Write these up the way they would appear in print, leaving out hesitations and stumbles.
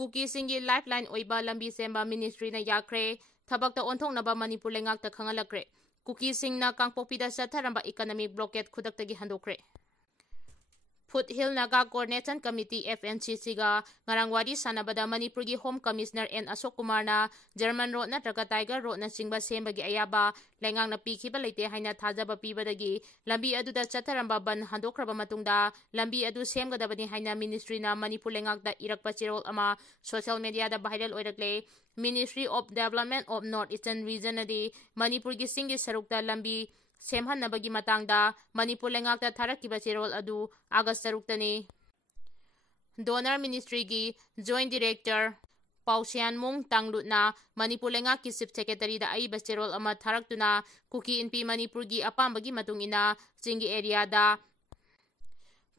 Kuki singi lifeline oiba lambi semba ministry na yakre thabakta onthoknaba Manipur lengakta khangalakre Kuki singna kangpokpida Chatthakhre economic blockade khudaktagi Handokkhre Foothill Naga Coordination Committee FNCC ga ngarangwari sanabada Manipur gi Home Commissioner N Ashok Kumar na German road na traga Tiger road na singba sembagi ayaba lengang na pikhiba leite haina thajaba pibadagi lambi aduda Chatthakhre ban handokhraba matungda lambi adu semgadabani haina ministry na Manipur lengakda irakpa chirol ama social media da viral oirakle Ministry of Development of North Eastern Region adi Manipur gi singi sarukta lambi semhannabagi matangda Manipur lengakta tharakiba chirol adu August 6 Donor Ministry gi Joint Director Pausian Mung Tanglutna Manipur lengak ki Chief Secretary da aiba chirol ama tharaktuna Kuki NP Manipur gi apambagi matungina singi area da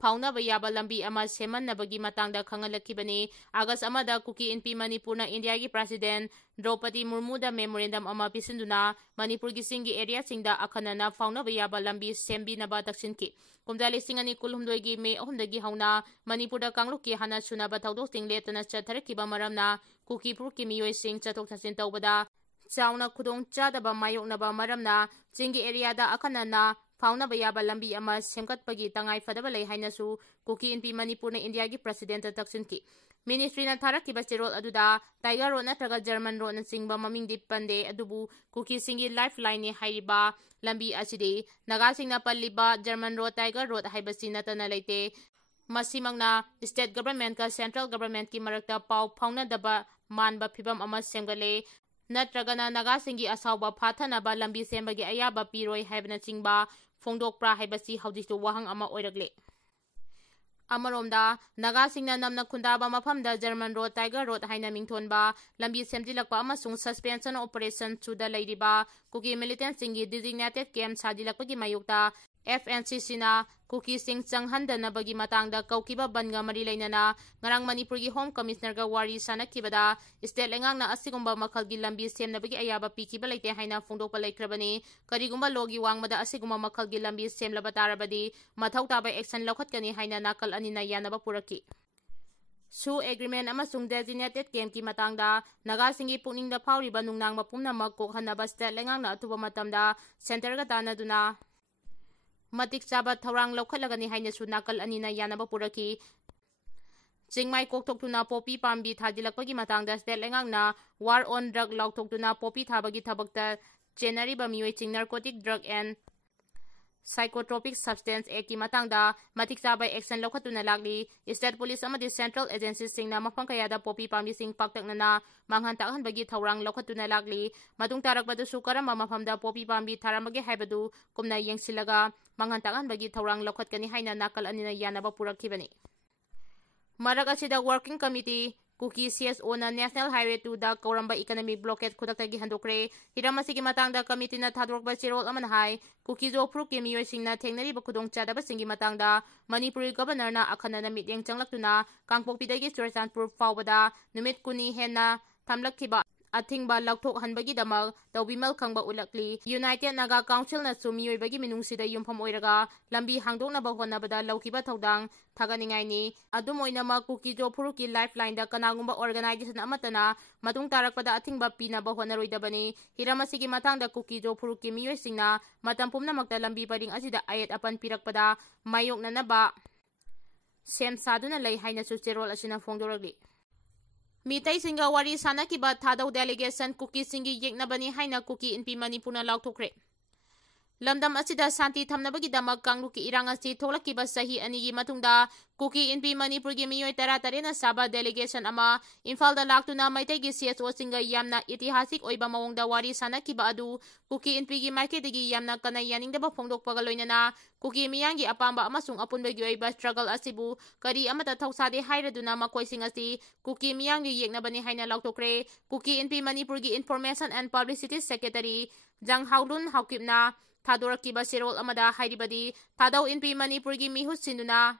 Paunaba yaba lambi ama semannabagi matangda khangalakibani August amada Kuki NP Manipur na India gi President Draupadi Murmu da memorandum ama pisinduna Manipur gi singi area singda akhanana paunaba yaba lambi sembi naba taksinki kumda lisingani kulhumdoi gi May 3 dagi hauna Manipur da kangluki hana sunaba tawdok tingletana Chatthakhre maramna Kuki pur ki miyoi sing chatok thasin tawbada chauna khudong chadaba mayoknaba maramna singi area da akhanana Faunaba yaba lambi ama semkatpagi tangai fadaba lei hainasu Kuki NP Manipur na India gi President taksinki Ministry na tharakiba chirol aduda Tiger road natraga German road na singba maming dipande adubu Kuki singi lifeline ni haiba lambi asidi naga singna palliba German road Tiger road haibasi natana leite masimangna state government ka central government ki marakta pau faunadaba manba phibam ama semgale natragana naga singi asawba phathanaba lambi sembagi ayaba piroi haibna chingba Fongdokpra haibasi haujitu wahang ama oirakle Amaromda naga singna namna khundaba mafamda German road Tiger road haina mingthonba lambi semjilakpa amasung suspension operation chuda leiriba Kuki militant singi designated camp sadilakpagi mayukta FNCC na Kuki sing changhandanabagi matangda kaukiba banga mari leinana ngarang Manipur gi Home Commissioner ga wari sanakibada state lengangna asigumba makhalgi lambi semnabagi ayaba pikhiba leite haina fongdokpa leikrabani karigumba logi wangmada asigumba makhalgi lambi semlaba tarabadi mathau taba action lokhatkani haina nakal anina yanaba puraki Su agreement amasung designated camp ki matangda naga singi pukningda phawriba nungnang mapumnamak kokhanaba state lengangna atuba matamda center ga tanaduna Matik chaba thorang lokhalagani hainasu nakal anina yanaba puraki Jingmai koktoktuna popi pambi thadilakpagi matangda state lengangna war on drug lauktoktuna popi thabagi thabakta chenariba miyoi ching narcotic drug and psychotropic substance act ki matangda matik chaba action lokhatuna lagli state police amadi central agencies singna mafang kayada popi pambi sing paktaknana manghan takhanbagi thorang lokhatuna lagli matung tarakbadu sukaramba mafamda popi pambi tharamagi haibadu kumna yengsilaga manghan takhanbagi thorang lokhatkani haina nakal anina yanaba purakhibani marak asida working committee Kuki CSO na National Highway 2 da Kauramba economic blockade khudaktagi Handokkhre hiramasigi matangda committee na thadrokba chirol amanhai Kuki jo pruk ki miyoi singna thengnari ba khudong chadaba singi matangda Manipuri governor na akhanana mityeng changlaktuna kangpokpidagi Churachandpur fawbada numit kuni henna thamlakhiba athingba laukthok hanbagi damak tawbimal khangba ulakli United Naga Council na sumiyoi bagi minungsida yumpham oiraga lambi hangdoknaba honabada laukiba thodang thaganingai ni adumoinama Kuki jo phuruki lifeline da kanagumba organization amatana matung tarakpada athingba pinaba honaroidabani hiramasigi matangda Kuki jo phuruki miyoi singna matam pumnamakta lambi paring asida ayat apan pirakpada mayoknanaba sem saduna lei haina su cherol asina fongdoragli Mitai singa wari sanakiba thadau delegation Kuki singi yeknabani haina Kuki NP Manipur na Laukthokkhre Lamdam asida santi thamnabagi damak kangluki irang asi tholakkiba sahi anigi matungda Kuki NP Manipur gi miyoi taratare na saba delegation ama Imphal laktuna maitai gi CSO singa yamna itihasik oiba mawongda wari sanakiba adu Kuki NP gi marketigi yamna kana yaningdaba phongdokpaga loinana Kuki miyangi apamba amasung apunbagi oiba struggle asibu kari amata thausade hairaduna makoising asi Kuki miyangi yeknabani haina Laukthokkhre Kuki NP Manipur gi Information and Publicity Secretary Jang Haulun Haukipna Thadorakiba sirol amada hairibadi Thadau NP Manipur gi mihut sinduna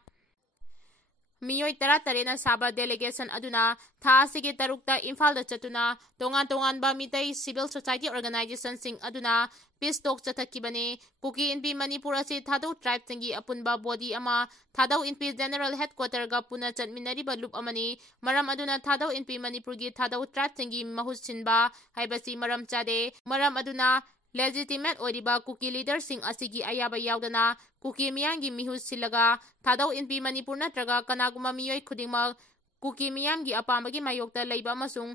मियोई 13 साबा delegation अदुना था असिगे तरुक्ता इम्फाल चतुना तोंगान बा Meitei civil society organisation सिंग अदुना peace talk चथक्किबने कुकी इनपी मणिपुर असि Thadou tribe सिंगी अपुनबा body अमा थादौ इनपी जनरल हेडक्वार्टर गा पुना चटमिनरिबा लुप अमनी मरम अदुना थादौ इनपी मणिपुर गी थादौ ट्राइब सिंगी महुस सिनबा हाइबसी मरम चादे मरम अदुना लेजिटिमेट ओरिबा कुकी लीडर सिंग असिगी अयाबा यावदना कुकी मियांगी मिहुस सिलगा थादौ इनपी मणिपुर नत्रगा कनागुमा मियोई खुदिंगमक कुकी मियांगी अपामबगी मायोक्ता लैबा अमसुंग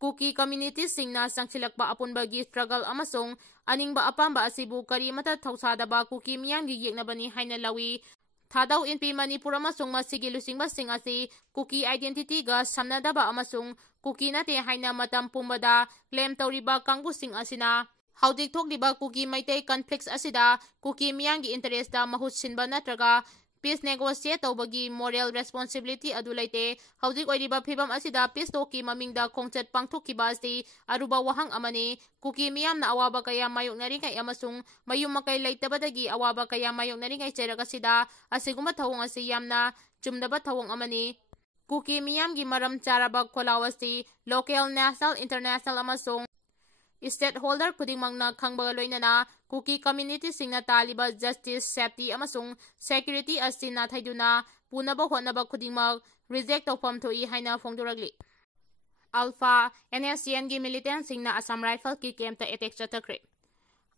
कुकी कम्युनिटी सिंगना संगसिलकबा अपुनबगी स्ट्रगल अमसुंग अनिंगबा अपामबा असिबु करीमता थौसादबा कुकी मियांगी येक्नबनी हाइना लवी थादौ इनपी मणिपुर अमसुंग मसिगी लुसिंगबा सिंग असि कुकी आइडेंटिटी गा समनदबा अमसुंग कुकी नते हाइना मतम पुंबदा क्लेम तौरिबा कांगबु सिंग असिना हौजिक थोकलिबा कुकी मैतै कन्फ्लिक्ट्स असिदा कुकी मियांगी इंटरेस्टा महुत सिनबा नत्रगा पीस नेगोशिएट तौबगी मोरल रेस्पॉन्सिबिलिटी अदु लैते हौजिक ओइरिबा फिबम असिदा पीस टॉककी ममिंगदा खोंगचत पांगथोकखिबा असि अरुबा वहांग अमने कुकी मियामना अवाबा कया मायोक्नरिङै अमसुंग मयुम मकै लैतबदगी अवाबा कया मायोक्नरिङै चेरगसिदा असिगुम्बा थौंग असि यामना चुमदबा थौंग अमने कुकी मियामगी मरम चाराबा खोलावसी लोकल नेशनल इंटरनेशनल अमसुंग स्टेट होल्डर खुदिंगमंगना खंगबा लोइनना कुकी कम्युनिटी सिंगना तालिबा जस्टिस सेफ्टी अमसुंग सेक्यूरिटी असिना थैदुना पुनबा होनबा खुदिंगमक रिजेक्ट तौफम थोई हाइना फोंदोरगली अल्फा एनएससीएन गी मिलिटेंट सिंगना असम राइफल की कैंप अटैक चथखरे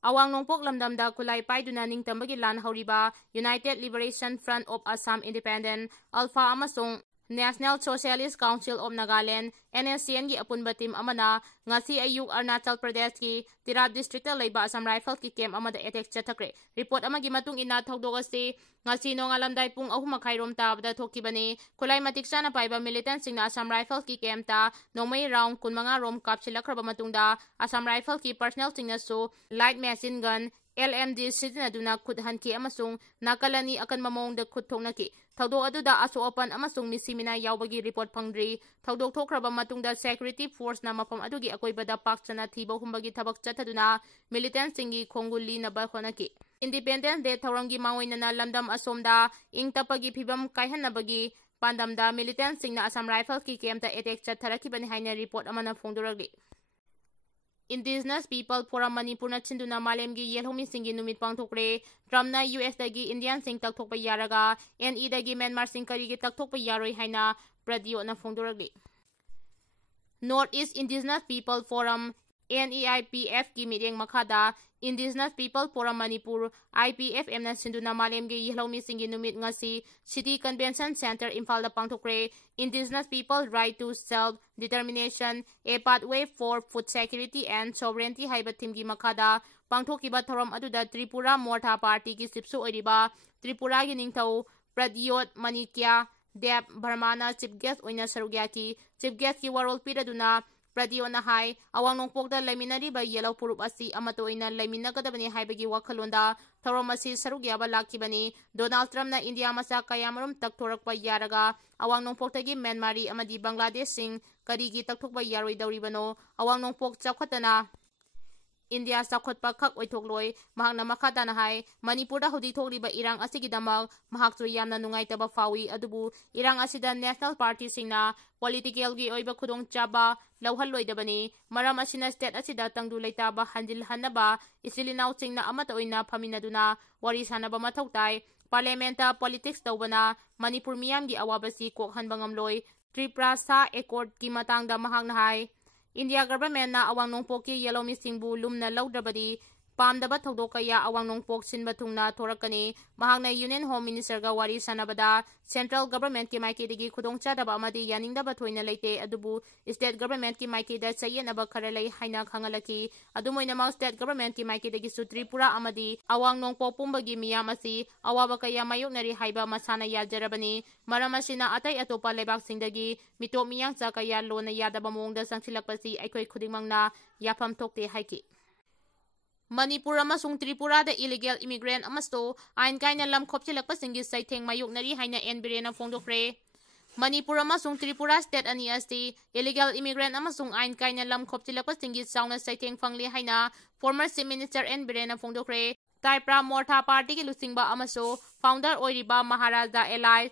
अवांग नोंपोक लमदमदा खुलाई पाइदुना निंगतंबगी लान हौरिबा united liberation front of Assam independent ULFA अमसुंग national socialist council of Nagaland NSCN की अपुनबा टीम अमना ngasi ayuk अरुणाचल प्रदेश की तिराप डिस्ट्रिक्ट लैबा असम राइफल की कैंप अमदा अटैक चथखरे रिपोर्ट अमगी मतुंग इना थौदोगसी ngasi नोंगालमदाई पुंग 3:30 ताबदा थोकिबने खुलाई मतिक चाना पाइबा मिलिटेंट सिंगना असम राइफल की कैंप ता नोंमै राउंड 15 रोम कापसिलखरबा मतुंगदा असम राइफल की पर्सनल सिंगनासु लाइट मशीन गन LMG सिजनदुना खुद हनकी अमसुंग नाकलनी अकनबा मौंगदा खुद थोंगनकी थौदोक अदुदा असो ओपन अमसुंग मिसिमिना यावबगी रिपोर्ट फंगद्री थौदोक थोखरबा मतुंगदा सेक्यूरिटी फोर्स ना मफम अदुगी अकोइबदा पाकचना थीबा हुंबगी थबक चथदुना मिलिटेंट सिंगी खोंगुली नबा होनकी इंडिपेंडेंस डे थौरंगी मावइनना लमदम असोमदा इंग तपगी फिबम कायहनबगी पांदमदा मिलिटेंट सिंगना असम राइफल की camp attack चथरखिबने हाइना report Amna फोंदोरगली Indigenous People Forum Manipur na chinduna malemgi yelhomi singi numit pangthokre Trumpna US dagi Indian sing takthokpa yaraga NE dagi Myanmar sing karigi takthokpa yaroi haina pradio na phongdoragli North East Indigenous People Forum NEIPF ki mideng makhada Indigenous People Forum Manipur IPFM na sinduna malemgi yelhomi singi numit ngasi City Convention Center Imphal da pangthokre Indigenous People Right to Self Determination A Pathway for Food Security and Sovereignty haiba thimgi makhada pangthokiba thorom aduda Tripura Mortha Party ki sipsu oiriba Tripura gi ningthau Pradyot Manikya Deb Bharmana Chief Guest oina sarugya ki Chief Guest ki warol piraduna Pradyona hai awang nongpokda laiminari ba yellow purup asi amato oina laiminagadabani haibagi wakhalonda thorom asi sarugya ba lakhibani Donald Trump na India masa kayamarum takthorakpa yaraga awang nongpoktagi Myanmari amadi Bangladesh sing karigi takthokpa yaroi dauribano awang nongpok chawkhatana India sakhotpa khak oithokloi mahakna makhadana hai Manipur da hodi thokriba irang asigi damak mahakchu yamna nungaitaba fawi adubu irang asida National Party singna political gi oiba khudong chaba lauhalloidabani maram asina state asida tangdu leitaba handil hanaba isilinau singna amata oina phaminaduna wari sanaba mathautai parliamenta politics tawbana Manipur miyamgi awabasi kokhanba ngamloi Tripura sa accord ki matangda mahakna hai India government na awang nongpok ki yellow missing bu lumna laudrabadi pamdaba thodokaya awang nongpok sinba thungna thorakani mahakna Union Home Minister ga wari sanabada central government ki maiki digi khudongcha daba amadi yaningdaba thoina leite adubu state government ki maiki da chayenaba kharalai haina khangalaki adumoina ma state government ki maiki digi su Tripura amadi awang nongpok pumbagi miyam asi awaba kaya mayoknari haiba masana yajarabani maramasina atai atopa lebak singdagi mitop miyang cha kaya lona yadaba mongda sangsilakpasi aikoi khudingmangna yafam thokte haiki Manipur amasung Tripura da illegal immigrant amasto ain kaina lam khopchilakpa singi saitheng mayoknari haina NBRE na phongdokhre Manipur amasung Tripura state ani asti illegal immigrant amasung ain kaina lam khopchilakpa singi sauna saitheng phangli haina former chief minister NBRE na phongdokhre Tripura Mortha Party ki lusingba amaso founder oiriba Maharaja Allied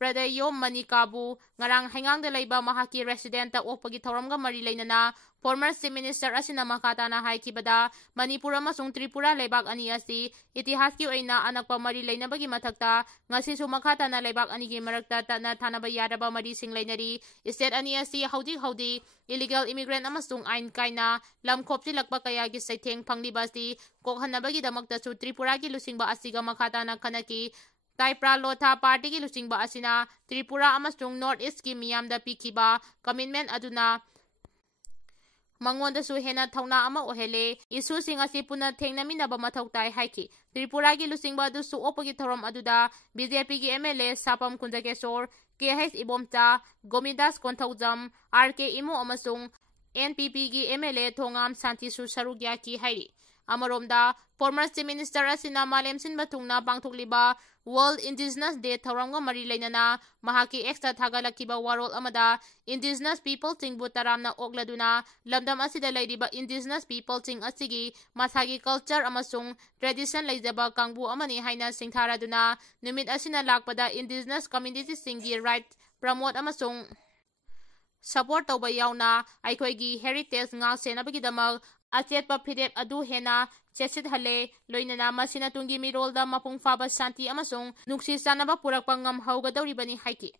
Pradayom Manikabu ngarang hangang laiba mahaki resident ta okpagi thoramga mari leinana former Chief Minister asina makatana haikibada Manipur amasung Tripura leibak ani asi itihaski oina anakpa mari leinabagi mathakta ngasi su makatana leibak ani gi marakta tana thanaba yaraba mari sing leinari state ani asi haudi illegal immigrant amasung ain kaina lam khopsi lakpa kaya gi saitheng phanglibasi kokhanabagi damakta su Tripura gi lusingba asiga makatana khanaki Taipra Lotha Party ki lusingba asina Tripura amasung North East ki miyamda pikiba commitment aduna mangonda su hena thauna ama ohele isu sing asi puna thengnamina ba mathau tai haiki Tripura ki lusingba du su opagi thoram aduda BJP ki MLA Sapam Kunjakesor KH Ibomcha Gomidas Konthaujam RK Imu amasung NPP ki MLA Thongam Santi Su Sarugya ki hairi Amaromda former Chief Minister asina Malem Sinba thungna pangthokliba World Indigenous Day thawramga mari leinana mahaki extra thagalakiba warol amada Indigenous people tingbu taramna okladuna lamdam asida leiriba Indigenous people ting asigi masagi culture amasung tradition leijaba kangbu amani haina singtharaduna numit asina lakpada Indigenous community singi right promote amasung support tawba yauna aikhoigi heritage nga senabagi achetpa phirep adu hena chesit hale loinana masina tungi mirolda mapung faba santi amasung nuksi sanaba purakpa ngam haugadori bani haiki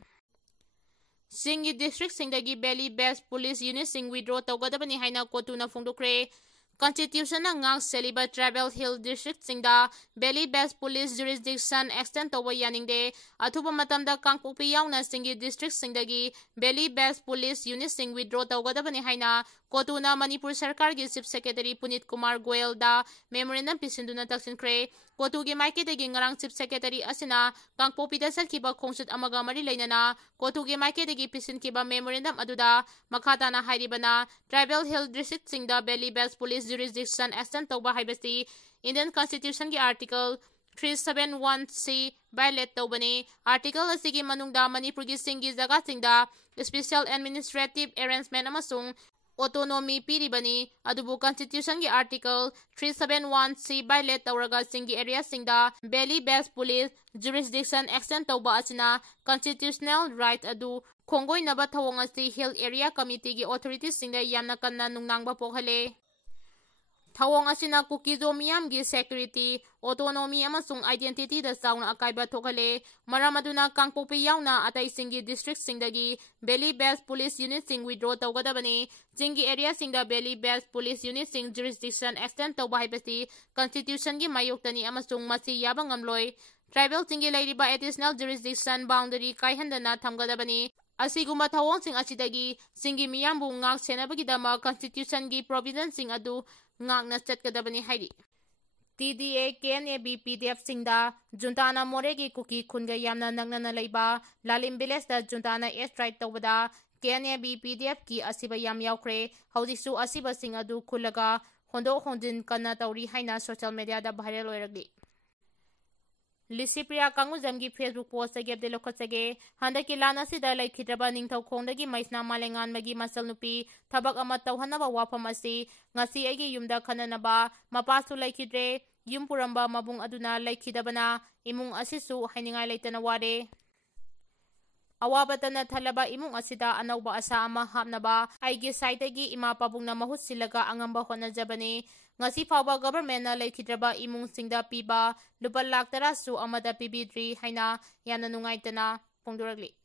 Singi district singdagi belly based police unit sing withdraw tawgadabani haina Cotu na Handokkhre Constitution na ngang seliba Tribal Hill District singda belly based police jurisdiction extend tawa yaningde athuba matamda kangpokpi yauna singi district singdagi belly based police unit sing withdraw tawgadabani haina Cotu na Manipur Sarkar gi Chief Secretary Punit Kumar Goyal da memorandum pisinduna taksinkhre Cotu gi maiketegi ngarang Chief Secretary asina kangpokpi da salkiba khongsut amaga mari leinana Cotu gi maiketegi pisinkiba memorandum aduda makhatana hairibana Tribal Hill District singda belly based police jurisdiction extend tawba haibasi Indian Constitution ki article 371C violate tawbani article asigi manungda Manipur gi singi jaga singda special administrative arrangement amasung autonomy piribani adubu Constitution ki article 371C violate tawraga singi area singda belly based police jurisdiction extend tawba asina constitutional right adu khongoi naba thawong asi hill area committee gi authorities singda yamna kanna nungnangba pokhale Thawong asina Kuki Zomiyam gi security autonomy amasung identity da sauna akaiba thokale maramaduna kangpokpi yauna atai singi district singdagi belly based police unit sing withdraw tawgadabani singi area singda belly based police unit sing jurisdiction extend tawba haibasi constitution gi mayoktani amasung masi yaba ngamloi tribal singi leiriba additional jurisdiction boundary kaihandana thamgadabani asiguma thawong sing asidagi singi miyambu ngak senabagidama constitution gi provision sing adu ngakna chatgadabani hairi TDA KNAB PDF singda juntana moregi kuki khunga yamna nangnana leiba lalim village da juntana airstrike tawbada KNAB PDF ki asiba yam yaukre haujisu asiba sing adu khulaga hondo hondin kana tawri haina social media da viral oiragli Lisipriya Kanguzamgi Facebook post ageb de lokhachage handaki lana sida laikhidraba ningthau khongdagi maisna malengan magi masal nupi thabak ama tawhanaba wapham asi ngasi agi yumda khananaba mapasu laikhidre yumpuramba mabung aduna laikhidabana imung asisu hainingai leitana ware awabatana thalaba imung asida anauba asa ama hapnaba aigi saitagi ima pabungna mahut silaga angamba honajabani ngasi fawba government na laikhidraba imung singda piba lupa lakh 10 su amada pibidri haina yana nungaitana pongduragli